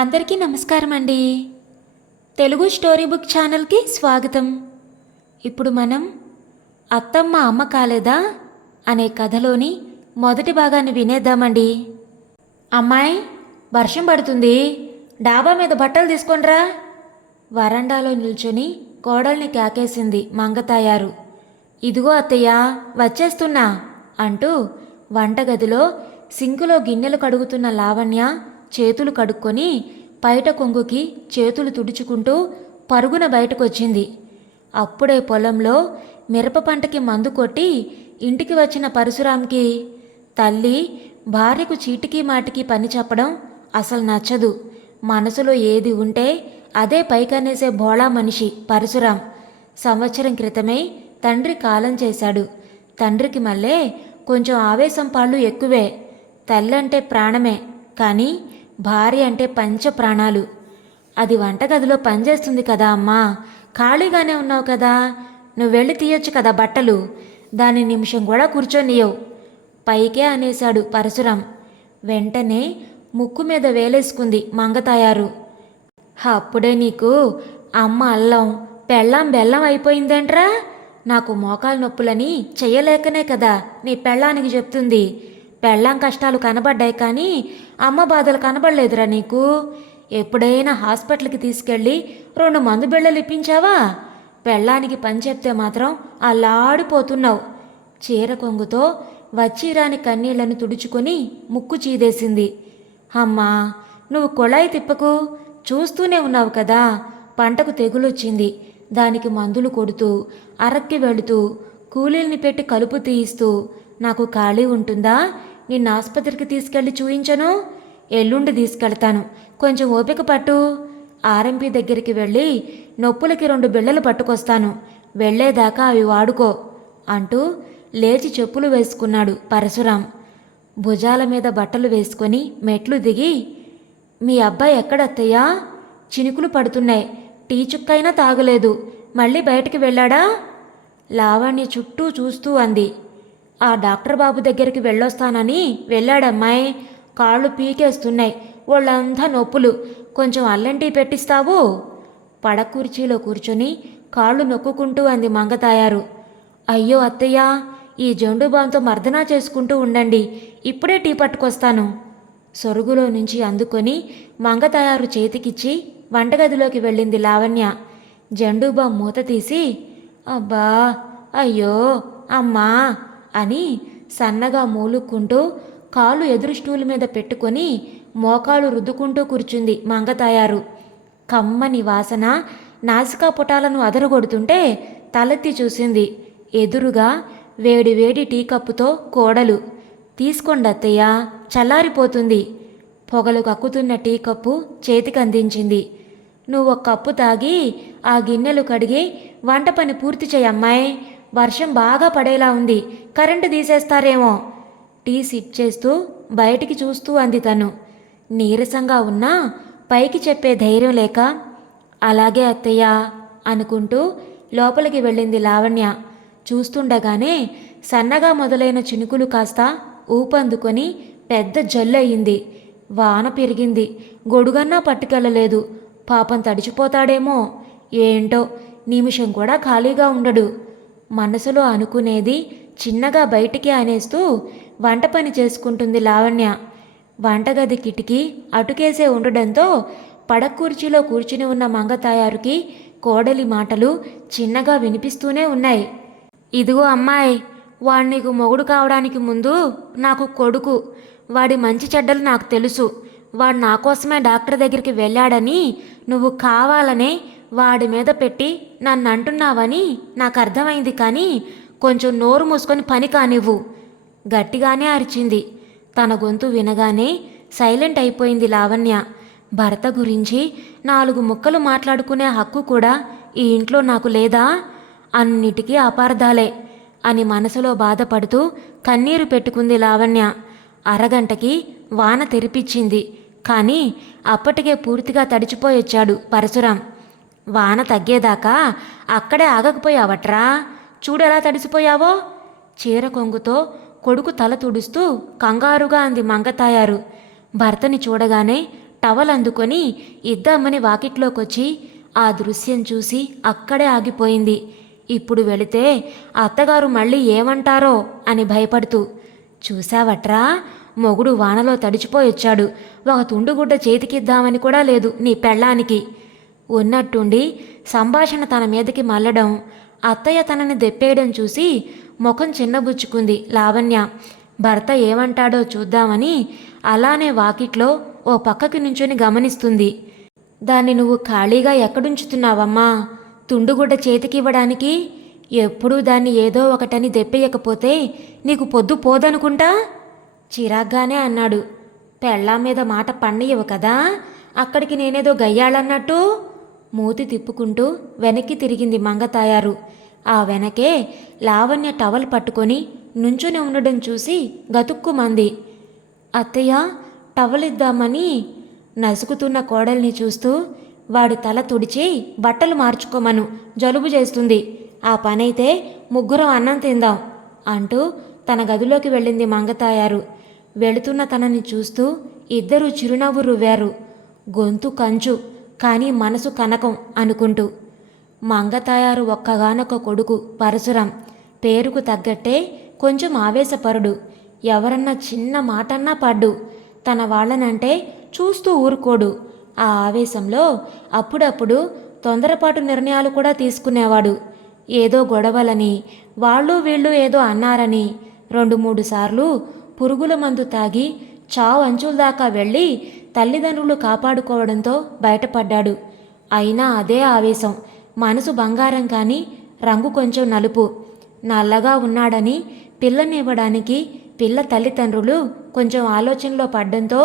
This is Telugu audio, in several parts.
అందరికీ నమస్కారం అండి. తెలుగు స్టోరీ బుక్ ఛానల్కి స్వాగతం. ఇప్పుడు మనం అత్తమ్మ అమ్మ కాలేదా అనే కథలోని మొదటి భాగాన్ని వినేద్దామండి. అమ్మాయి, వర్షం పడుతుంది, డాబా మీద బట్టలు తీసుకొనిరా. వరండాలో నిల్చొని కోడల్ని కేకేసింది మంగతాయారు. ఇదిగో అత్తయ్య, వచ్చేస్తున్నా అంటూ వంటగదిలో సింకులో గిన్నెలు కడుగుతున్న లావణ్య చేతులు కడుక్కొని పైట కొంగుకి చేతులు తుడుచుకుంటూ పరుగున బయటకొచ్చింది. అప్పుడే పొలంలో మిరప పంటకి మందు కొట్టి ఇంటికి వచ్చిన పరశురాంకి తల్లి భార్యకు చీటికి మాటికి పని చెప్పడం అసలు నచ్చదు. మనసులో ఏది ఉంటే అదే పైకనేసే భోళా మనిషి పరశురాం. సంవత్సరం క్రితమే తండ్రి కాలం చేశాడు. తండ్రికి మళ్ళీ కొంచెం ఆవేశం పాళ్ళు ఎక్కువే. తల్లంటే ప్రాణమే, కానీ భార్య అంటే పంచ ప్రాణాలు. అది వంటగదిలో పనిచేస్తుంది కదా అమ్మా, ఖాళీగానే ఉన్నావు కదా, నువ్వు వెళ్ళి తీయొచ్చు కదా బట్టలు, దాని నిమిషం కూడా కూర్చొనియవు పైకే అనేశాడు పరశురాం. వెంటనే ముక్కు మీద వేలేసుకుంది మంగతాయారు. అప్పుడే నీకు అమ్మ అల్లం పెళ్ళాం బెల్లం అయిపోయిందేంట్రా? నాకు మోకాలు నొప్పులని చెయ్యలేకనే కదా నీ పెళ్ళానికి చెప్తుంది. పెళ్ళాం కష్టాలు కనబడ్డాయి కానీ అమ్మ బాధలు కనబడలేదురా నీకు? ఎప్పుడైనా హాస్పిటల్కి తీసుకెళ్ళి 2 మందు బిళ్ళలు ఇప్పించావా? పెళ్ళానికి పని చెప్తే మాత్రం అల్లాడిపోతున్నావు. చీర కొంగుతో వచ్చిరాని కన్నీళ్లను తుడుచుకొని ముక్కు చీదేసింది. అమ్మా, నువ్వు కొళాయి తిప్పకు, చూస్తూనే ఉన్నావు కదా, పంటకు తెగులొచ్చింది. దానికి మందులు కొడుతూ అరక్కి వెళుతూ కూలీల్ని పెట్టి కలుపు తీయిస్తూ నాకు ఖాళీ ఉంటుందా? నిన్ను ఆసుపత్రికి తీసుకెళ్ళి చూయించను. ఎల్లుండి తీసుకెళ్తాను, కొంచెం ఓపిక పట్టు. ఆర్ఎంపీ దగ్గరికి వెళ్ళి నొప్పులకి 2 బిళ్ళలు పట్టుకొస్తాను, వెళ్లేదాకా అవి వాడుకో అంటూ లేచి చెప్పులు వేసుకున్నాడు పరశురాం. భుజాల మీద బట్టలు వేసుకొని మెట్లు దిగి, మీ అబ్బాయి ఎక్కడత్తయ్యా? చినుకులు పడుతున్నాయి, టీ చుక్కైనా తాగలేదు, మళ్ళీ బయటికి వెళ్ళాడా? లావణ్య చుట్టూ చూస్తూ అంది. ఆ డాక్టర్ బాబు దగ్గరికి వెళ్ళొస్తానని వెళ్ళాడమ్మాయి. కాళ్ళు పీకేస్తున్నాయి, వాళ్ళంతా నొప్పులు, కొంచెం అల్లం టీ పెట్టిస్తావు? పడకుర్చీలో కూర్చొని కాళ్ళు నొక్కుంటూ అంది మంగతాయారు. అయ్యో అత్తయ్య, ఈ జండుబాంతో మర్దనా చేసుకుంటూ ఉండండి, ఇప్పుడే టీ పట్టుకొస్తాను. సొరుగులో నుంచి అందుకొని మంగతాయారు చేతికిచ్చి వంటగదిలోకి వెళ్ళింది లావణ్య. జండుబాం మూత తీసి, అబ్బా, అయ్యో, అమ్మా అని సన్నగా మూలుక్కుంటూ కాలు ఎదురు స్టూల్ మీద పెట్టుకొని మోకాలు రుద్దుకుంటూ కూర్చుంది మంగతాయారు. కమ్మని వాసన నాసికా పుటాలను అదరగొడుతుంటే తలెత్తి చూసింది. ఎదురుగా వేడి వేడి టీ కప్పుతో కోడలు. తీసుకోండి అత్తయ్య, చల్లారిపోతుంది. పొగలు కక్కుతున్న టీ కప్పు చేతికి అందించింది. నువ్వు 1 కప్పు తాగి ఆ గిన్నెలు కడిగి వంట పని పూర్తి చేయమ్మాయి. వర్షం బాగా పడేలా ఉంది, కరెంటు తీసేస్తారేమో. టీ సిప్ చేస్తూ బయటికి చూస్తూ అంది తను. నీరసంగా ఉన్నా పైకి చెప్పే ధైర్యం లేక, అలాగే అత్తయ్య అనుకుంటూ లోపలికి వెళ్ళింది లావణ్య. చూస్తుండగానే సన్నగా మొదలైన చినుకులు కాస్త ఊపందుకొని పెద్ద జల్లయింది. వాన పెరిగింది, గొడుగన్నా పట్టుకెళ్ళలేదు. పాపం తడిచిపోతాడేమో ఏంటో, నిమిషం కూడా ఖాళీగా ఉండడు. మనసులో అనుకునేది చిన్నగా బయటికి అనేస్తూ వంట పని చేసుకుంటుంది లావణ్య. వంటగది కిటికీ అటుకేసే ఉండడంతో పడకుర్చీలో కూర్చుని ఉన్న మంగతాయారుకి కోడలి మాటలు చిన్నగా వినిపిస్తూనే ఉన్నాయి. ఇదిగో అమ్మాయి, వాడు నీకు మొగుడు కావడానికి ముందు నాకు కొడుకు. వాడి మంచి చెడ్డలు నాకు తెలుసు. వాడు నా కోసమే డాక్టర్ దగ్గరికి వెళ్ళాడని నువ్వు కావాలనే వాడి మీద పెట్టి నన్ను అంటున్నావని నాకు అర్థమైంది, కానీ కొంచెం నోరు మూసుకొని పని కానివ్వు. గట్టిగానే అరిచింది. తన గొంతు వినగానే సైలెంట్ అయిపోయింది లావణ్య. భర్త గురించి 4 ముక్కలు మాట్లాడుకునే హక్కు కూడా ఈ ఇంట్లో నాకు లేదా? అన్నిటికీ అపార్థాలే అని మనసులో బాధపడుతూ కన్నీరు పెట్టుకుంది లావణ్య. అరగంటకి వాన తెరిపించింది, కానీ అప్పటికే పూర్తిగా తడిచిపోయొచ్చాడు పరశురాం. వాన తగ్గేదాకా అక్కడే ఆగకపోయావట్రా? చూడెలా తడిసిపోయావో. చీర కొంగుతో కొడుకు తల తుడుస్తూ కంగారుగా అంది మంగతాయారు. భర్తని చూడగానే టవల్ అందుకొని ఇద్దామని వాకిట్లోకొచ్చి ఆ దృశ్యం చూసి అక్కడే ఆగిపోయింది. ఇప్పుడు వెళితే అత్తగారు మళ్ళీ ఏమంటారో అని భయపడుతూ. చూశావట్రా, మొగుడు వానలో తడిచిపోయొచ్చాడు, ఒక తుండుగుడ్డ చేతికిద్దామని కూడా లేదు నీ పెళ్ళానికి. ఉన్నట్టుండి సంభాషణ తన మీదకి మళ్ళడం, అత్తయ్య తనని దెప్పేయడం చూసి ముఖం చిన్నబుచ్చుకుంది లావణ్య. భర్త ఏమంటాడో చూద్దామని అలానే వాకిట్లో ఓ పక్కకి నుంచొని గమనిస్తుంది. దాన్ని నువ్వు ఖాళీగా ఎక్కడుంచుతున్నావమ్మా? తుండుగుడ్డ చేతికివ్వడానికి? ఎప్పుడూ దాన్ని ఏదో ఒకటని దెప్పేయకపోతే నీకు పొద్దు పోదనుకుంటా? చిరాగ్గానే అన్నాడు. పెళ్ళాం మీద మాట పన్నయ్యవు కదా, అక్కడికి నేనేదో గయ్యాళన్నట్టు. మూతి తిప్పుకుంటూ వెనక్కి తిరిగింది మంగతాయారు. ఆ వెనకే లావణ్య టవల్ పట్టుకొని నుంచుని ఉండడం చూసి గతుక్కుమంది. అత్తయ్య, టవల్ ఇద్దామని నసుకుతున్న కోడల్ని చూస్తూ, వాడి తల తుడిచి బట్టలు మార్చుకోమను, జలుబు చేస్తుంది. ఆ పనైతే ముగ్గురం అన్నం తిందాం అంటూ తన గదిలోకి వెళ్ళింది మంగతాయారు. వెళుతున్న తనని చూస్తూ ఇద్దరూ చిరునవ్వు రువ్వారు. గొంతు కంచు కానీ మనసు కనకం అనుకుంటూ. మంగతాయారు ఒక్కగానొక్క కొడుకు పరశురాం. పేరుకు తగ్గట్టే కొంచెం ఆవేశపరుడు. ఎవరన్నా చిన్న మాటన్నా పడ్డు. తన వాళ్ళనంటే చూస్తూ ఊరుకోడు. ఆ ఆవేశంలో అప్పుడప్పుడు తొందరపాటు నిర్ణయాలు కూడా తీసుకునేవాడు. ఏదో గొడవలని, వాళ్ళు వీళ్ళు ఏదో అన్నారని 2-3 సార్లు పురుగుల మందు తాగి చావు అంచుల దాకా వెళ్ళి తల్లిదండ్రులు కాపాడుకోవడంతో బయటపడ్డాడు. అయినా అదే ఆవేశం. మనసు బంగారం కానీ రంగు కొంచెం నలుపు. నల్లగా ఉన్నాడని పిల్లనివ్వడానికి పిల్ల తల్లిదండ్రులు కొంచెం ఆలోచనలో పడ్డంతో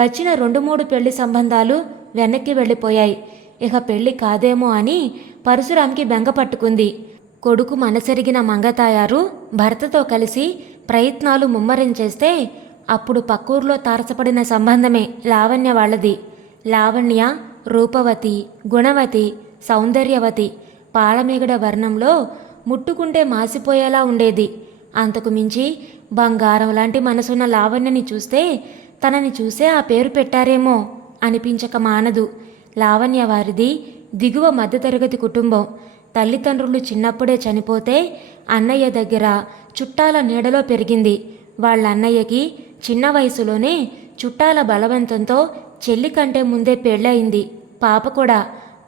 వచ్చిన 2-3 పెళ్లి సంబంధాలు వెనక్కి వెళ్ళిపోయాయి. ఇక పెళ్లి కాదేమో అని పరశురాంకి బెంగ పట్టుకుంది. కొడుకు మనసెరిగిన మంగతాయారు భర్తతో కలిసి ప్రయత్నాలు ముమ్మరం చేస్తే అప్పుడు పక్కూర్లో తారసపడిన సంబంధమే లావణ్య వాళ్ళది. లావణ్య రూపవతి, గుణవతి, సౌందర్యవతి, పాలమీగడ వర్ణంలో ముట్టుకుంటే మాసిపోయేలా ఉండేది. అంతకు మించి బంగారం లాంటి మనసున్న లావణ్యని చూస్తే తనని చూసే ఆ పేరు పెట్టారేమో అనిపించక మానదు. లావణ్య వారిది దిగువ మధ్యతరగతి కుటుంబం. తల్లిదండ్రులు చిన్నప్పుడే చనిపోతే అన్నయ్య దగ్గర చుట్టాల నీడలో పెరిగింది. వాళ్ళ అన్నయ్యకి చిన్న వయసులోనే చుట్టాల బలవంతంతో చెల్లి కంటే ముందే పెళ్ళయింది. పాప కూడా.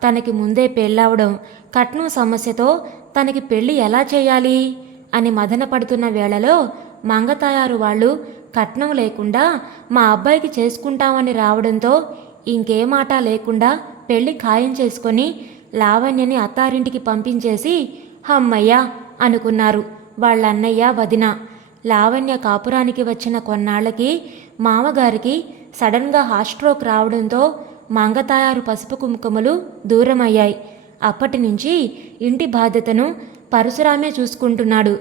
తనకి ముందే పెళ్ళవడం, కట్నం సమస్యతో తనకి పెళ్ళి ఎలా చేయాలి అని మదనపడుతున్న వేళలో మంగతాయారు వాళ్ళు కట్నం లేకుండా మా అబ్బాయికి చేసుకుంటామని రావడంతో ఇంకే మాట లేకుండా పెళ్లి ఖాయం చేసుకొని లావణ్యని అత్తారింటికి పంపించేసి హమ్మయ్య అనుకున్నారు వాళ్ళ అన్నయ్య వదిన. లావణ్య కాపురానికి వచ్చిన కొన్నాళ్ళకి మామగారికి సడన్గా హార్ట్స్ట్రోక్ రావడంతో మంగతాయారు పసుపు కుంకుమలు దూరమయ్యాయి. అప్పటి నుంచి ఇంటి బాధ్యతను పరశురామే చూసుకుంటున్నాడు.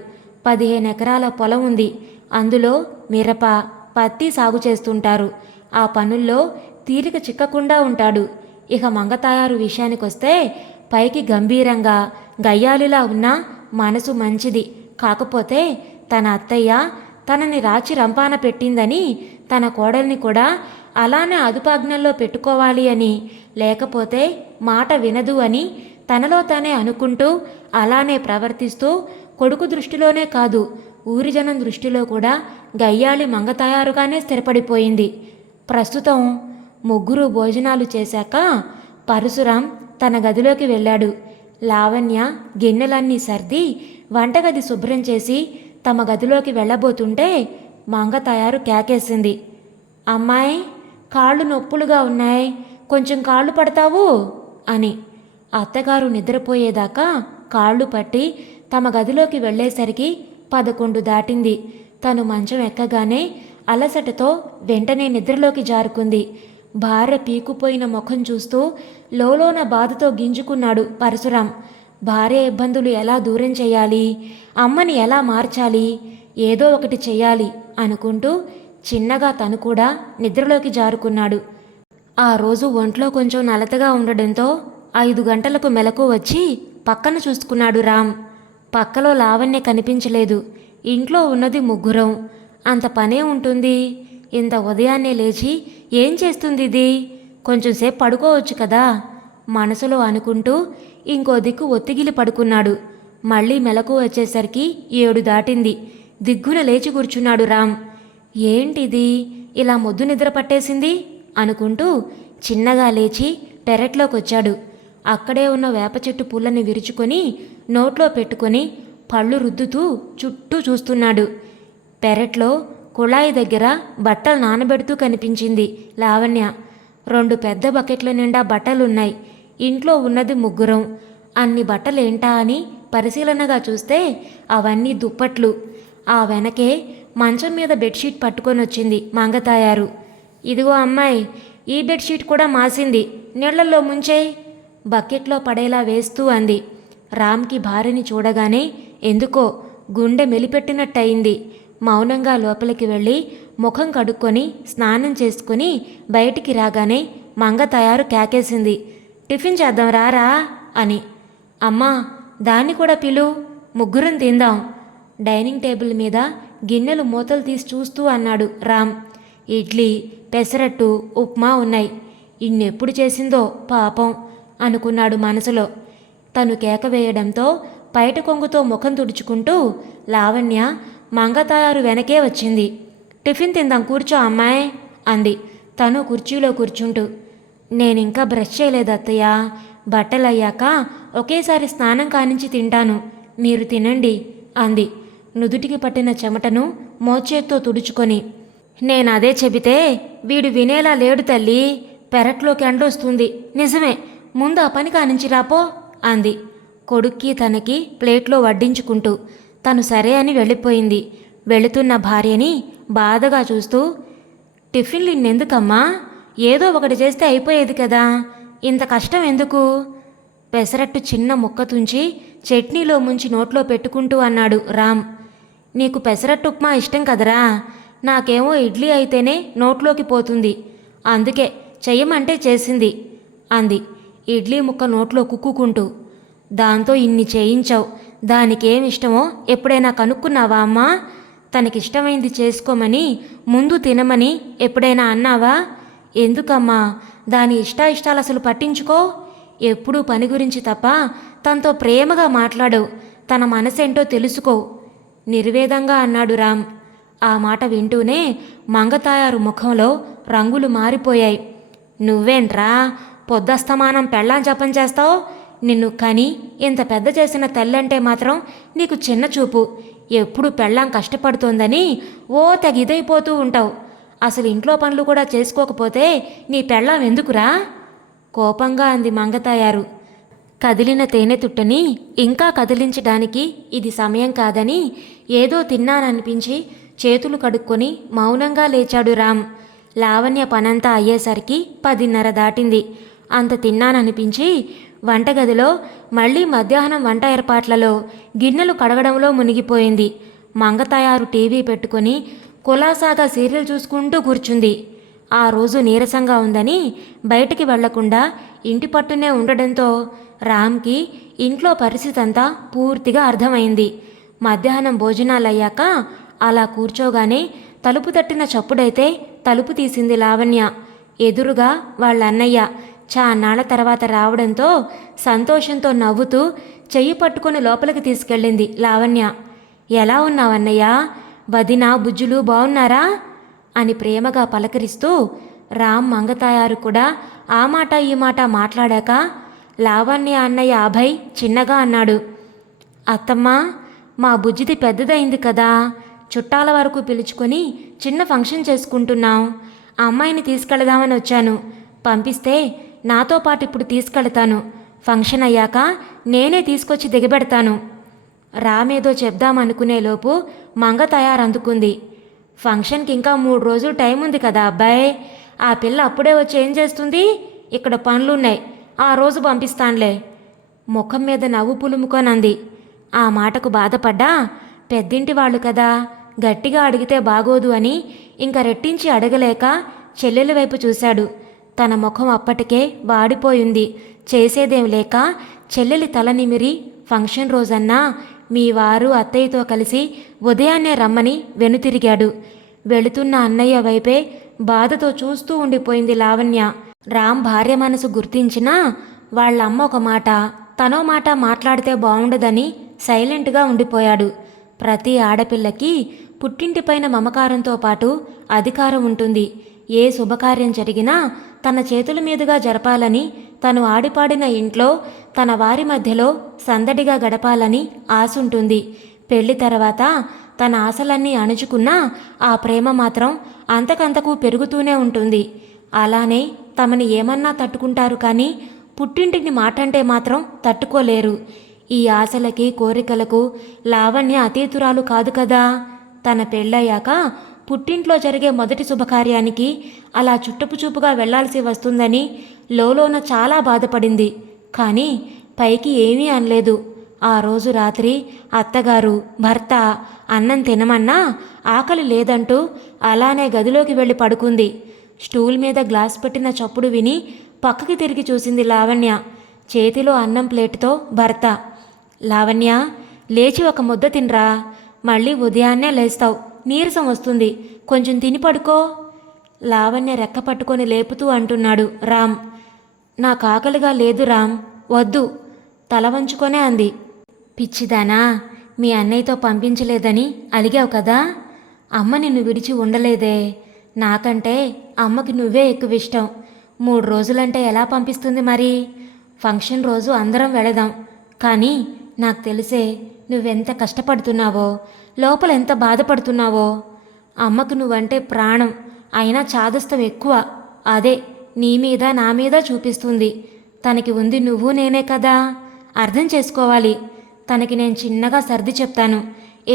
15 ఎకరాల పొలం ఉంది. అందులో మిరప, పత్తి సాగు చేస్తుంటారు. ఆ పనుల్లో తీరిక చిక్కకుండా ఉంటాడు. ఇక మంగతాయారు విషయానికొస్తే పైకి గంభీరంగా గయ్యాలిలా ఉన్నా మనసు మంచిది. కాకపోతే తన అత్తయ్య తనని రాచి రంపాన పెట్టిందని తన కోడల్ని కూడా అలానే అదుపాజ్ఞల్లో పెట్టుకోవాలి అని, లేకపోతే మాట వినదు అని తనలో తానే అనుకుంటూ అలానే ప్రవర్తిస్తూ కొడుకు దృష్టిలోనే కాదు ఊరి జనం దృష్టిలో కూడా గయ్యాళి మంగతాయారుగానే స్థిరపడిపోయింది. ప్రస్తుతం ముగ్గురు భోజనాలు చేశాక పరశురాం తన గదిలోకి వెళ్ళాడు. లావణ్య గిన్నెలన్నీ సర్ది వంటగది శుభ్రం చేసి తమ గదిలోకి వెళ్ళబోతుంటే మంగతాయారు కేకేసింది. అమ్మాయి, కాళ్ళు నొప్పులుగా ఉన్నాయి, కొంచెం కాళ్ళు పడతావు అని. అత్తగారు నిద్రపోయేదాకా కాళ్ళు పట్టి తమ గదిలోకి వెళ్ళేసరికి 11 దాటింది. తను మంచం ఎక్కగానే అలసటతో వెంటనే నిద్రలోకి జారుకుంది. భార్య పీకుపోయిన ముఖం చూస్తూ లోలోన బాధతో గింజుకున్నాడు పరశురాం. భార్య ఇబ్బందులు ఎలా దూరం చేయాలి, అమ్మని ఎలా మార్చాలి, ఏదో ఒకటి చెయ్యాలి అనుకుంటూ చిన్నగా తను కూడా నిద్రలోకి జారుకున్నాడు. ఆ రోజు ఒంట్లో కొంచెం నలతగా ఉండడంతో 5 గంటలకు మెలకు వచ్చి పక్కన చూసుకున్నాడు రామ్. పక్కలో లావణ్య కనిపించలేదు. ఇంట్లో ఉన్నది ముగ్గురం. అంత పనే ఉంటుంది. ఇంత ఉదయాన్నే లేచి ఏం చేస్తుంది ఇది? కొంచెంసేపు పడుకోవచ్చు కదా మనసులో అనుకుంటూ ఇంకో దిక్కు ఒత్తిగిలి పడుకున్నాడు. మళ్ళీ మెలకు వచ్చేసరికి 7 దాటింది. దిగ్గున లేచి కూర్చున్నాడు రామ్. ఏంటిది ఇలా మొద్దు నిద్ర పట్టేసింది అనుకుంటూ చిన్నగా లేచి పెరట్లోకొచ్చాడు. అక్కడే ఉన్న వేప చెట్టు పుల్లని విరుచుకొని నోట్లో పెట్టుకొని పళ్ళు రుద్దుతూ చుట్టూ చూస్తున్నాడు. పెరట్లో కుళాయి దగ్గర బట్టలు నానబెడుతూ కనిపించింది లావణ్య. 2 పెద్ద బకెట్ల నిండా బట్టలున్నాయి. ఇంట్లో ఉన్నది 3. అన్ని బట్టలేంటా అని పరిశీలనగా చూస్తే అవన్నీ దుప్పట్లు. ఆ వెనకే మంచం మీద బెడ్షీట్ పట్టుకొని వచ్చింది మంగతాయారు. ఇదిగో అమ్మాయి, ఈ బెడ్షీట్ కూడా మాసింది, నీళ్లలో ముంచేయ్ బకెట్లో పడేలా వేస్తూ అంది. రామ్కి భార్యని చూడగానే ఎందుకో గుండె మెలిపెట్టినట్టయింది. మౌనంగా లోపలికి వెళ్ళి ముఖం కడుక్కొని స్నానం చేసుకుని బయటికి రాగానే మంగతాయారు కేకేసింది. టిఫిన్ చేద్దాం రారా అని. అమ్మా, దాన్ని కూడా పిలు, 3 తిందాం డైనింగ్ టేబుల్ మీద గిన్నెలు మూతలు తీసి చూస్తూ అన్నాడు రామ్. ఇడ్లీ, పెసరట్టు, ఉప్మా ఉన్నాయి. ఇన్నెప్పుడు చేసిందో పాపం అనుకున్నాడు మనసులో. తను కేక వేయడంతో పైట కొంగుతో ముఖం తుడుచుకుంటూ లావణ్య మంగతాయారు వెనకే వచ్చింది. టిఫిన్ తిందాం కూర్చో అమ్మాయి అంది తను కుర్చీలో కూర్చుంటూ. నేనింకా బ్రష్ చేయలేదు అత్తయ్య, బట్టలయ్యాక ఒకేసారి స్నానం కానించి తింటాను, మీరు తినండి అంది నుదుటికి పట్టిన చెమటను మోచేత్తో తుడుచుకొని. నేనదే చెబితే వీడు వినేలా లేడు తల్లి, పెరట్లోకి ఎండొస్తుంది, నిజమే, ముందు ఆ పని కానించి రాపో అంది కొడుక్కి తనకి ప్లేట్లో వడ్డించుకుంటూ. తను సరే అని వెళ్ళిపోయింది. వెళుతున్న భార్యని బాధగా చూస్తూ, టిఫిన్లు ఇన్నెందుకమ్మా, ఏదో ఒకటి చేస్తే అయిపోయేది కదా, ఇంత కష్టం ఎందుకు పెసరట్టు చిన్న ముక్క తుంచి చట్నీలో ముంచి నోట్లో పెట్టుకుంటూ అన్నాడు రామ్. నీకు పెసరట్టు ఉప్మా ఇష్టం కదరా, నాకేమో ఇడ్లీ అయితేనే నోట్లోకి పోతుంది, అందుకే చెయ్యమంటే చేసింది అంది ఇడ్లీ ముక్క నోట్లో కుక్కుకుంటూ. దాంతో ఇన్ని చేయించావు, దానికేమిష్టమో ఎప్పుడైనా కనుక్కున్నావా అమ్మా, తనకిష్టమైంది చేసుకోమని ముందు తినమని ఎప్పుడైనా అన్నావా? ఎందుకమ్మా దాని ఇష్టాలు అసలు పట్టించుకో, ఎప్పుడూ పని గురించి తప్ప తనతో ప్రేమగా మాట్లాడవు, తన మనసేంటో తెలుసుకో నిర్వేదంగా అన్నాడు రామ్. ఆ మాట వింటూనే మంగతాయారు ముఖంలో రంగులు మారిపోయాయి. నువ్వేంట్రా పొద్దస్తమానం పెళ్ళాం జపం చేస్తావు, నిన్ను కని ఇంత పెద్ద చేసిన తల్లంటే మాత్రం నీకు చిన్న చూపు, ఎప్పుడు పెళ్ళాం కష్టపడుతోందని ఓ తెగిదైపోతూ ఉంటావు, అసలు ఇంట్లో పనులు కూడా చేసుకోకపోతే నీ పెళ్ళాం ఎందుకురా కోపంగా అంది మంగతాయారు. కదిలిన తేనె తుట్టని ఇంకా కదిలించడానికి ఇది సమయం కాదని ఏదో తిన్నాననిపించి చేతులు కడుక్కొని మౌనంగా లేచాడు రామ్. లావణ్య పనంతా అయ్యేసరికి 10:30 దాటింది. అంత తిన్నాననిపించి వంటగదిలో మళ్ళీ మధ్యాహ్నం వంట ఏర్పాట్లలో గిన్నెలు కడగడంలో మునిగిపోయింది. మంగతాయారు టీవీ పెట్టుకొని కులాసాగా సీరియల్ చూసుకుంటూ కూర్చుంది. ఆ రోజు నీరసంగా ఉందని బయటికి వెళ్లకుండా ఇంటి పట్టునే ఉండడంతో రామ్కి ఇంట్లో పరిస్థితి అంతా పూర్తిగా అర్థమైంది. మధ్యాహ్నం భోజనాలయ్యాక అలా కూర్చోగానే తలుపు తట్టిన చప్పుడైతే తలుపు తీసింది లావణ్య. ఎదురుగా వాళ్ళ అన్నయ్య చాన్నాళ్ల తర్వాత రావడంతో సంతోషంతో నవ్వుతూ చెయ్యి పట్టుకుని లోపలికి తీసుకెళ్ళింది లావణ్య. ఎలా ఉన్నావన్నయ్య, వదిన బుజ్జులు బాగున్నారా అని ప్రేమగా పలకరిస్తూ రామ్ మంగతాయారు కూడా ఆ మాట ఈ మాట మాట్లాడాక లావణ్య అన్నయ్య అభయ్ చిన్నగా అన్నాడు. అత్తమ్మా, మా బుజ్జిది పెద్దదైంది కదా, చుట్టాల వరకు పిలుచుకొని చిన్న ఫంక్షన్ చేసుకుంటున్నాం, ఆ అమ్మాయిని తీసుకెళదామని వచ్చాను, పంపిస్తే నాతో పాటు ఇప్పుడు తీసుకెళతాను, ఫంక్షన్ అయ్యాక నేనే తీసుకొచ్చి దిగబెడతాను. రామేదో చెప్దామనుకునేలోపు మంగ తయారందుకుంది. ఫంక్షన్కి ఇంకా 3 రోజులు టైం ఉంది కదా అబ్బాయి, ఆ పిల్ల అప్పుడే వచ్చి ఏం చేస్తుంది, ఇక్కడ పనులున్నాయి, ఆ రోజు పంపిస్తానులే ముఖం మీద నవ్వు పులుముకోనంది. ఆ మాటకు బాధపడ్డా పెద్దింటి వాళ్ళు కదా, గట్టిగా అడిగితే బాగోదు అని ఇంకా రెట్టించి అడగలేక చెల్లెల వైపు చూశాడు. తన ముఖం అప్పటికే వాడిపోయింది. చేసేదేం లేక చెల్లెలి తల నిమిరి ఫంక్షన్ రోజన్నా మీ వారు అత్తయ్యతో కలిసి ఉదయాన్నే రమ్మని వెనుతిరిగాడు. వెళుతున్న అన్నయ్య వైపే బాధతో చూస్తూ ఉండిపోయింది లావణ్య. రామ్ భార్య మనసు గుర్తించినా వాళ్ళమ్మ ఒక మాట తనో మాట మాట్లాడితే బాగుండదని సైలెంట్గా ఉండిపోయాడు. ప్రతి ఆడపిల్లకి పుట్టింటిపైన మమకారంతో పాటు అధికారం ఉంటుంది. ఏ శుభకార్యం జరిగినా తన చేతుల మీదుగా జరపాలని, తను ఆడిపాడిన ఇంట్లో తన వారి మధ్యలో సందడిగా గడపాలని ఆశుంటుంది. పెళ్లి తర్వాత తన ఆశలన్నీ అణుచుకున్నా ఆ ప్రేమ మాత్రం అంతకంతకు పెరుగుతూనే ఉంటుంది. అలానే తమని ఏమన్నా తట్టుకుంటారు కానీ పుట్టింటిని మాటంటే మాత్రం తట్టుకోలేరు. ఈ ఆశలకి కోరికలకు లావణ్య అతీతురాలు కాదు కదా. తన పెళ్ళయ్యాక పుట్టింట్లో జరిగే మొదటి శుభకార్యానికి అలా చుట్టపుచూపుగా వెళ్లాల్సి వస్తుందని లోలోన చాలా బాధపడింది. కానీ పైకి ఏమీ అనలేదు. ఆ రోజు రాత్రి అత్తగారు భర్త అన్నం తినమన్నా ఆకలి లేదంటూ అలానే గదిలోకి వెళ్ళి పడుకుంది. స్టూల్ మీద గ్లాస్ పెట్టిన చప్పుడు విని పక్కకి తిరిగి చూసింది లావణ్య. చేతిలో అన్నం ప్లేటుతో భర్త. లావణ్య, లేచి ఒక ముద్ద తినరా, మళ్ళీ ఉదయాన్నే లేస్తావు, నీరసం వస్తుంది, కొంచెం తిని పడుకో. లావణ్య రెక్క పట్టుకొని లేపుతూ అంటున్నాడు రామ్. నాకు ఆకలిగా లేదు రామ్, వద్దు, తల వంచుకొనే అంది. పిచ్చిదానా, మీ అన్నయ్యతో పంపించలేదని అలిగావు కదా. అమ్మ నిన్ను విడిచి ఉండలేదే. నాకంటే అమ్మకి నువ్వే ఎక్కువ ఇష్టం. 3 రోజులంటే ఎలా పంపిస్తుంది మరి? ఫంక్షన్ రోజు అందరం వెళదాం. కానీ నాకు తెలిసే నువ్వెంత కష్టపడుతున్నావో, లోపల ఎంత బాధపడుతున్నావో. అమ్మకు నువ్వంటే ప్రాణం, అయినా చాదస్తం ఎక్కువ. అదే నీ మీద నా మీద చూపిస్తుంది. తనకి ఉంది నువ్వు నేనే కదా, అర్థం చేసుకోవాలి. తనకి నేను చిన్నగా సర్ది చెప్తాను.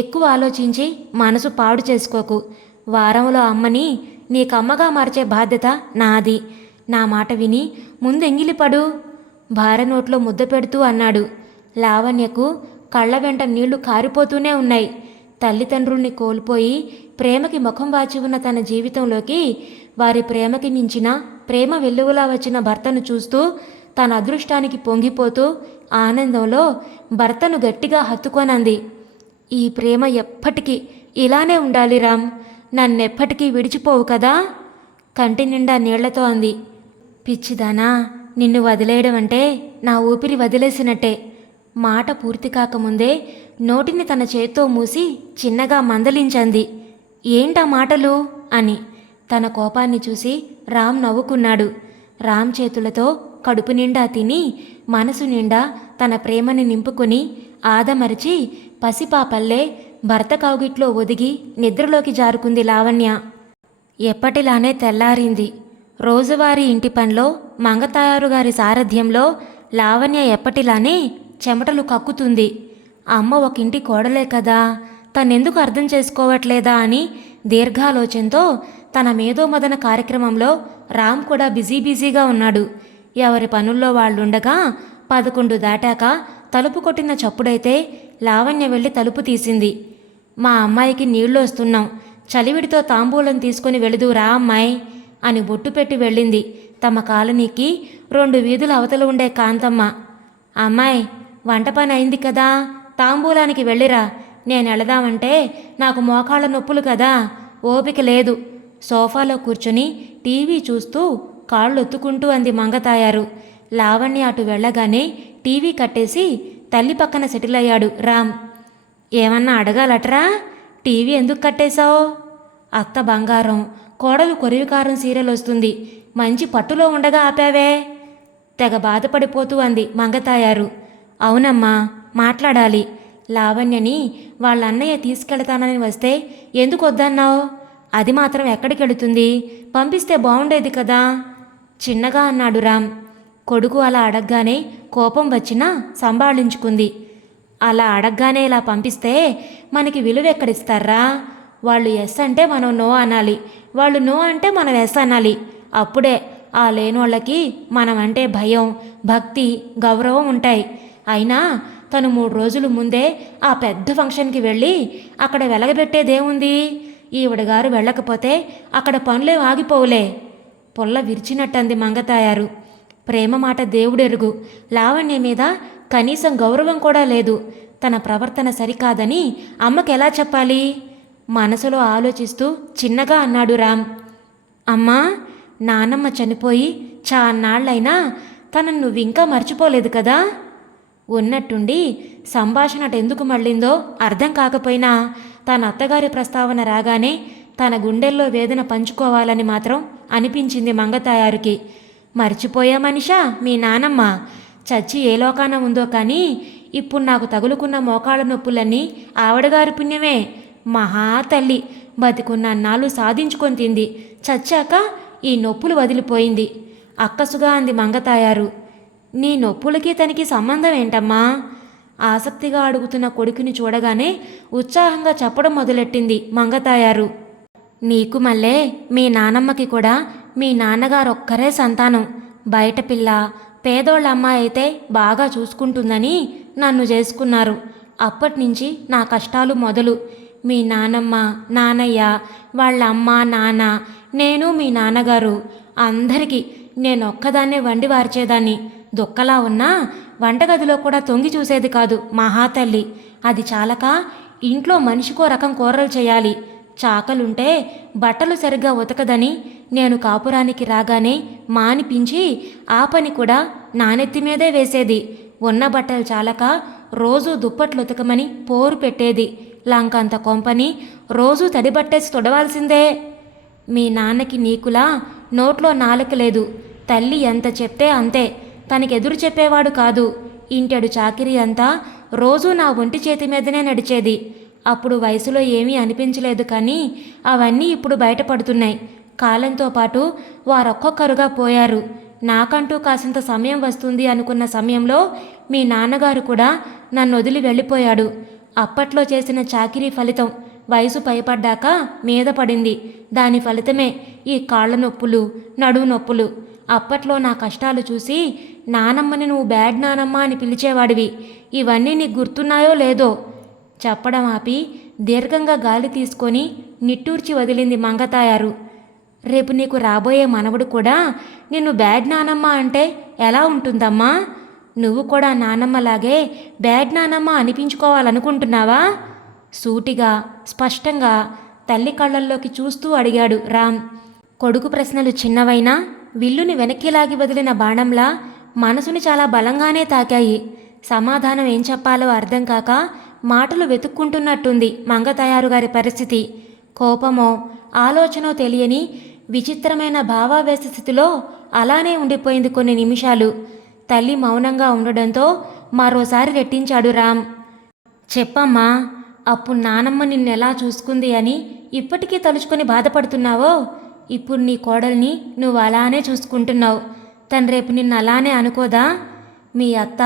ఎక్కువ ఆలోచించి మనసు పాడు చేసుకోకు. వారంలో అమ్మని నీకమ్మగా మార్చే బాధ్యత నాది. నా మాట విని ముందు ఎంగిలిపడు. భార్య నోట్లో ముద్ద పెడుతూ అన్నాడు. లావణ్యకు కళ్ళ వెంట నీళ్లు కారిపోతూనే ఉన్నాయి. తల్లిదండ్రుల్ని కోల్పోయి ప్రేమకి ముఖం వాచి ఉన్న తన జీవితంలోకి వారి ప్రేమకి మించిన ప్రేమ వెల్లువలా వచ్చిన భర్తను చూస్తూ తన అదృష్టానికి పొంగిపోతూ ఆనందంలో భర్తను గట్టిగా హత్తుకొనంది. ఈ ప్రేమ ఎప్పటికీ ఇలానే ఉండాలి రామ్, నన్నెప్పటికీ విడిచిపోవు కదా. కంటి నిండా నీళ్లతో అంది. పిచ్చిదానా, నిన్ను వదిలేయడం అంటే నా ఊపిరి వదిలేసినట్టే. మాట పూర్తి కాకముందే నోటిని తన చేత్తో మూసి చిన్నగా మందలించంది. ఏంటా మాటలు అని. తన కోపాన్ని చూసి రామ్ నవ్వుకున్నాడు. రామ్ చేతులతో కడుపు నిండా తిని మనసు నిండా తన ప్రేమని నింపుకుని ఆదమరిచి పసిపాపల్లే భర్త కౌగిట్లో ఒదిగి నిద్రలోకి జారుకుంది లావణ్య. ఎప్పటిలానే తెల్లారింది. రోజువారీ ఇంటి పనిలో మంగతాయారుగారి సారథ్యంలో లావణ్య ఎప్పటిలానే చెమటలు కక్కుతుంది. అమ్మ ఒక ఇంటి కోడలే కదా, తనెందుకు అర్థం చేసుకోవట్లేదా అని దీర్ఘాలోచనతో తన మేధోమదన కార్యక్రమంలో రామ్ కూడా బిజీగా ఉన్నాడు. ఎవరి పనుల్లో వాళ్ళుండగా 11 దాటాక తలుపు కొట్టిన చప్పుడైతే లావణ్య వెళ్ళి తలుపు తీసింది. మా అమ్మాయికి నీళ్లు వస్తున్నాం, చలివిడితో తాంబూలం తీసుకుని వెళుదురా అమ్మాయి అని బొట్టు పెట్టి వెళ్ళింది తమ కాలనీకి 2 వీధుల అవతల ఉండే కాంతమ్మ. అమ్మాయి, వంట పని అయింది కదా, తాంబూలానికి వెళ్ళిరా. నేను వెళదామంటే నాకు మోకాళ్ళ నొప్పులు కదా, ఓపిక లేదు. సోఫాలో కూర్చుని టీవీ చూస్తూ కాళ్ళొత్తుకుంటూ అంది మంగతాయారు. లావణ్య అటు వెళ్ళగానే టీవీ కట్టేసి తల్లి పక్కన సెటిల్ అయ్యాడు రామ్. ఏమన్నా అడగాలట్రా, టీవీ ఎందుకు కట్టేశావు? అత్త బంగారం, కోడలు కొరివికారం సీరియల్ వస్తుంది, మంచి పట్టులో ఉండగా ఆపావే. తెగ బాధపడిపోతూ అంది మంగతాయారు. అవునమ్మా, మాట్లాడాలి. లావణ్యని వాళ్ళ అన్నయ్య తీసుకెళ్తానని వస్తే ఎందుకు వద్దన్నావు? అది మాత్రం ఎక్కడికెళుతుంది? పంపిస్తే బాగుండేది కదా చిన్నగా అన్నాడు రామ్. కొడుకు అలా అడగ్గానే కోపం వచ్చినా సంభాళించుకుంది. అలా అడగ్గానే ఇలా పంపిస్తే మనకి విలువ ఎక్కడిస్తారా? వాళ్ళు ఎస్ అంటే మనం నో అనాలి, వాళ్ళు నో అంటే మనం ఎస్ అనాలి. అప్పుడే ఆ లేనోళ్ళకి మనం అంటే భయం, భక్తి, గౌరవం ఉంటాయి. అయినా తను 3 రోజుల ముందే ఆ పెద్ద ఫంక్షన్కి వెళ్ళి అక్కడ వెలగబెట్టేదేముంది? ఈవిడగారు వెళ్ళకపోతే అక్కడ పనులే ఆగిపోవులే. పొల్ల విరిచినట్టంది మంగతాయారు. ప్రేమ మాట దేవుడెరుగు. లావణ్య మీద కనీసం గౌరవం కూడా లేదు. తన ప్రవర్తన సరికాదని అమ్మకెలా చెప్పాలి? మనసులో ఆలోచిస్తూ చిన్నగా అన్నాడు రామ్. అమ్మా, నానమ్మ చనిపోయి చాన్నాళ్ళైనా తనను నువ్వింకా మర్చిపోలేదు కదా. ఉన్నట్టుండి సంభాషణ ఎందుకు మళ్ళిందో అర్థం కాకపోయినా తన అత్తగారి ప్రస్తావన రాగానే తన గుండెల్లో వేదన పంచుకోవాలని మాత్రం అనిపించింది మంగతాయారుకి. మర్చిపోయా మనిషా మీ నానమ్మ చచ్చి ఏ లోకాన ఉందో కానీ ఇప్పుడు నాకు తగులుకున్న మోకాళ్ళ నొప్పులన్నీ ఆవిడగారి పుణ్యమే. మహా తల్లి బతికున్నన్నాళ్ళు సాధించుకొని తింది, చచ్చాక ఈ నొప్పులు వదిలిపోయింది అక్కసుగా అంది మంగతాయారు. నీ నొప్పులకి తనకి సంబంధం ఏంటమ్మా? ఆసక్తిగా అడుగుతున్న కొడుకుని చూడగానే ఉత్సాహంగా చెప్పడం మొదలెట్టింది మంగతాయారు. నీకు మళ్ళే మీ నానమ్మకి కూడా మీ నాన్నగారొక్కరే సంతానం. బయట పిల్ల, పేదోళ్ళ అమ్మాయి అయితే బాగా చూసుకుంటుందని నన్ను చేసుకున్నారు. అప్పటినుంచి నా కష్టాలు మొదలు. మీ నానమ్మ, నానయ్య, వాళ్ళ అమ్మ, నాన్న, నేను, మీ నాన్నగారు అందరికీ నేనొక్కదాన్నే వండి వార్చేదాన్ని. దుక్కలా ఉన్నా వంటగదిలో కూడా తొంగి చూసేది కాదు మహాతల్లి. అది చాలక ఇంట్లో మనిషికో రకం కూరలు చేయాలి. చాకలుంటే బట్టలు సరిగ్గా ఉతకదని నేను కాపురానికి రాగానే మానిపించి ఆ పని కూడా నానెత్తి మీదే వేసేది. ఉన్న బట్టలు చాలక రోజూ దుప్పట్లు ఉతకమని పోరు పెట్టేది. లంకంత కొంపని రోజూ తడిబట్టేసి తొడవాల్సిందే. మీ నాన్నకి నీకులా నోట్లో నాలుక లేదు. తల్లి ఎంత చెప్తే అంతే, తనకెదురు చెప్పేవాడు కాదు. ఇంటెడు చాకిరీ అంతా రోజూ నా ఒంటి చేతి మీదనే నడిచేది. అప్పుడు వయసులో ఏమీ అనిపించలేదు, కానీ అవన్నీ ఇప్పుడు బయటపడుతున్నాయి. కాలంతో పాటు వారొక్కొక్కరుగా పోయారు. నాకంటూ కాసింత సమయం వస్తుంది అనుకున్న సమయంలో మీ నాన్నగారు కూడా నన్ను వదిలి వెళ్ళిపోయాడు. అప్పట్లో చేసిన చాకిరీ ఫలితం వయసు పైపడ్డాక మీద పడింది. దాని ఫలితమే ఈ కాళ్ళ నొప్పులు, నడువు నొప్పులు. అప్పట్లో నా కష్టాలు చూసి నానమ్మని నువ్వు బ్యాడ్ నానమ్మ అని పిలిచేవాడివి. ఇవన్నీ నీకు గుర్తున్నాయో లేదో? చెప్పడం ఆపి దీర్ఘంగా గాలి తీసుకొని నిట్టూర్చి వదిలింది మంగతాయారు. రేపు నీకు రాబోయే మనవడు కూడా నిన్ను బ్యాడ్ నానమ్మ అంటే ఎలా ఉంటుందమ్మా? నువ్వు కూడా నానమ్మలాగే బ్యాడ్ నానమ్మ అనిపించుకోవాలనుకుంటున్నావా? సూటిగా స్పష్టంగా తల్లి కళ్ళల్లోకి చూస్తూ అడిగాడు రామ్. కొడుకు ప్రశ్నలు చిన్నవైనా విల్లుని వెనక్కి లాగి వదిలిన బాణంలా మనసుని చాలా బలంగానే తాకాయి. సమాధానం ఏం చెప్పాలో అర్థం కాక మాటలు వెతుక్కుంటున్నట్టుంది మంగతాయారు గారి పరిస్థితి. కోపమో ఆలోచనో తెలియని విచిత్రమైన భావావేశ స్థితిలో అలానే ఉండిపోయింది కొన్ని నిమిషాలు. తల్లి మౌనంగా ఉండడంతో మరోసారి రెట్టించాడు రామ్. చెప్పమ్మా, అప్పుడు నానమ్మ నిన్నెలా చూసుకుంది అని ఇప్పటికీ తలుచుకొని బాధపడుతున్నావో? ఇప్పుడు నీ కోడల్ని నువ్వు అలానే చూసుకుంటున్నావు. తను రేపు నిన్ను అలానే అనుకోదా? మీ అత్త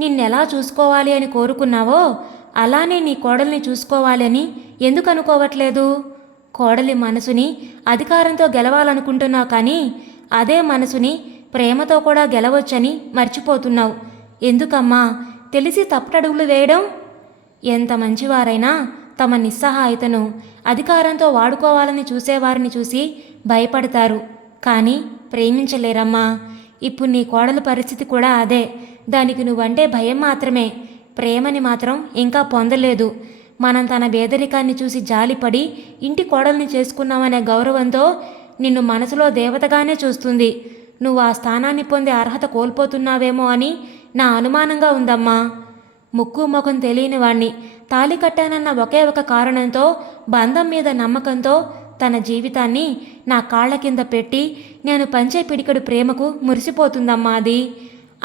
నిన్నెలా చూసుకోవాలి అని కోరుకున్నావో అలానే నీ కోడల్ని చూసుకోవాలి అని ఎందుకు అనుకోవట్లేదు? కోడలి మనసుని అధికారంతో గెలవాలనుకుంటున్నావు, కానీ అదే మనసుని ప్రేమతో కూడా గెలవచ్చని మర్చిపోతున్నావు. ఎందుకమ్మా తెలిసి తప్పటడుగులు వేయడం? ఎంత మంచివారైనా తమ నిస్సహాయతను అధికారంతో వాడుకోవాలని చూసేవారిని చూసి భయపడతారు, కానీ ప్రేమించలేరమ్మా. ఇప్పుడు నీ కోడల పరిస్థితి కూడా అదే. దానికి నువ్వంటే భయం మాత్రమే, ప్రేమని మాత్రం ఇంకా పొందలేదు. మనం తన పేదరికాన్ని చూసి జాలిపడి ఇంటి కోడల్ని చేసుకున్నామనే గౌరవంతో నిన్ను మనసులో దేవతగానే చూస్తుంది. నువ్వు ఆ స్థానాన్ని పొందే అర్హత కోల్పోతున్నావేమో అని నా అనుమానంగా ఉందమ్మా. ముక్కు ముఖం తెలియని వాణ్ణి తాళి కట్టానన్న ఒకే ఒక కారణంతో, బంధం మీద నమ్మకంతో తన జీవితాన్ని నా కాళ్ల కింద పెట్టి నేను పంచే పిడికడు ప్రేమకు మురిసిపోతుందమ్మా అది.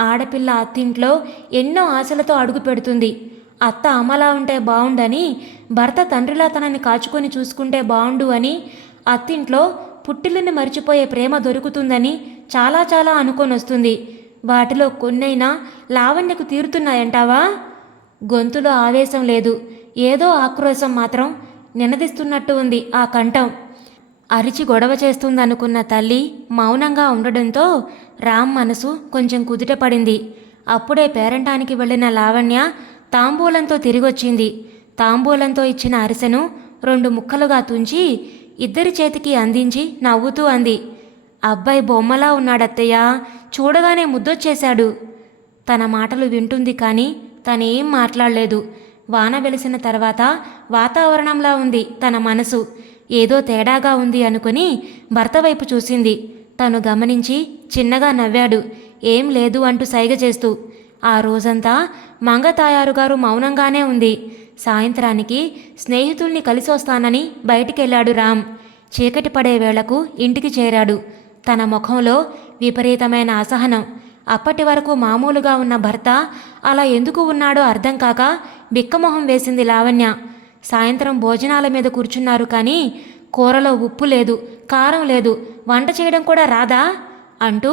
ఆడపిల్ల అత్తింట్లో ఎన్నో ఆశలతో అడుగు పెడుతుంది. అత్త అమ్మలా ఉంటే బావుండని, భర్త తండ్రిలా తనని కాచుకొని చూసుకుంటే బావుండు అని, అత్తింట్లో పుట్టిల్లుని మర్చిపోయే ప్రేమ దొరుకుతుందని చాలా చాలా అనుకొని వస్తుంది. వాటిలో కొన్నైనా లావణ్యకు తీరుతున్నాయంటావా? గొంతులో ఆవేశం లేదు, ఏదో ఆక్రోశం మాత్రం నినదిస్తున్నట్టు ఉంది ఆ కంఠం. అరిచి గొడవ చేస్తుందనుకున్న తల్లి మౌనంగా ఉండడంతో రామ్ మనసు కొంచెం కుదుటపడింది. అప్పుడే పేరంటానికి వెళ్ళిన లావణ్య తాంబూలంతో తిరిగొచ్చింది. తాంబూలంతో ఇచ్చిన అరిసెను 2 ముక్కలుగా తుంచి ఇద్దరి చేతికి అందించి నవ్వుతూ అంది, అబ్బాయి బొమ్మలా ఉన్నాడత్తయ్య, చూడగానే ముద్దొచ్చేశాడు. తన మాటలు వింటుంది, కానీ తనేం మాట్లాడలేదు. వాన వెలిసిన తర్వాత వాతావరణంలా ఉంది తన మనసు. ఏదో తేడాగా ఉంది అనుకుని భర్త వైపు చూసింది. తను గమనించి చిన్నగా నవ్వాడు. ఏం లేదు అంటూ సైగ చేస్తూ. ఆ రోజంతా మంగతాయారుగారు మౌనంగానే ఉంది. సాయంత్రానికి స్నేహితుల్ని కలిసి వస్తానని బయటికెళ్ళాడు రామ్. చీకటి పడే వేళకు ఇంటికి చేరాడు. తన ముఖంలో విపరీతమైన అసహనం. అప్పటి వరకు మామూలుగా ఉన్న భర్త అలా ఎందుకు ఉన్నాడో అర్థం కాక బిక్కమొహం వేసింది లావణ్య. సాయంత్రం భోజనాల మీద కూర్చున్నారు, కానీ కూరలో ఉప్పు లేదు, కారం లేదు, వంట చేయడం కూడా రాదా అంటూ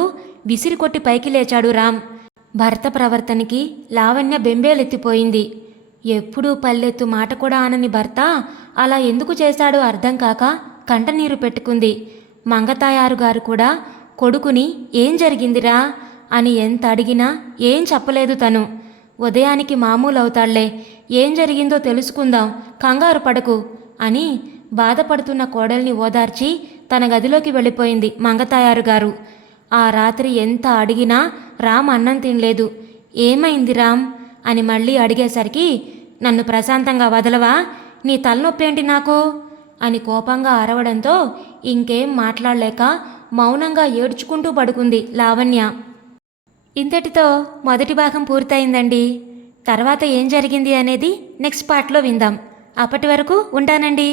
విసిరి కొట్టి పైకి లేచాడు రామ్. భర్త ప్రవర్తనకి లావణ్య బెంబేలెత్తిపోయింది. ఎప్పుడూ పల్లెత్తు మాట కూడా అనని భర్త అలా ఎందుకు చేశాడో అర్థం కాక కంటనీరు పెట్టుకుంది. మంగతాయారు గారు కూడా కొడుకుని ఏం జరిగిందిరా అని ఎంత అడిగినా ఏం చెప్పలేదు తను. ఉదయానికి మామూలు అవుతాళ్లే, ఏం జరిగిందో తెలుసుకుందాం, కంగారు పడకు అని బాధపడుతున్న కోడల్ని ఓదార్చి తన గదిలోకి వెళ్ళిపోయింది మంగతాయారు గారు. ఆ రాత్రి ఎంత అడిగినా రామ్ అన్నం తినలేదు. ఏమైంది రామ్ అని మళ్ళీ అడిగేసరికి, నన్ను ప్రశాంతంగా వదలవా, నీ తలనొప్పేంటి నాకు అని కోపంగా అరవడంతో ఇంకేం మాట్లాడలేక మౌనంగా ఏడ్చుకుంటూ పడుకుంది లావణ్య. ఇంతటితో మొదటి భాగం పూర్తయిందండి. తర్వాత ఏం జరిగింది అనేది నెక్స్ట్ పార్ట్లో విందాం. అప్పటి వరకు ఉంటానండి.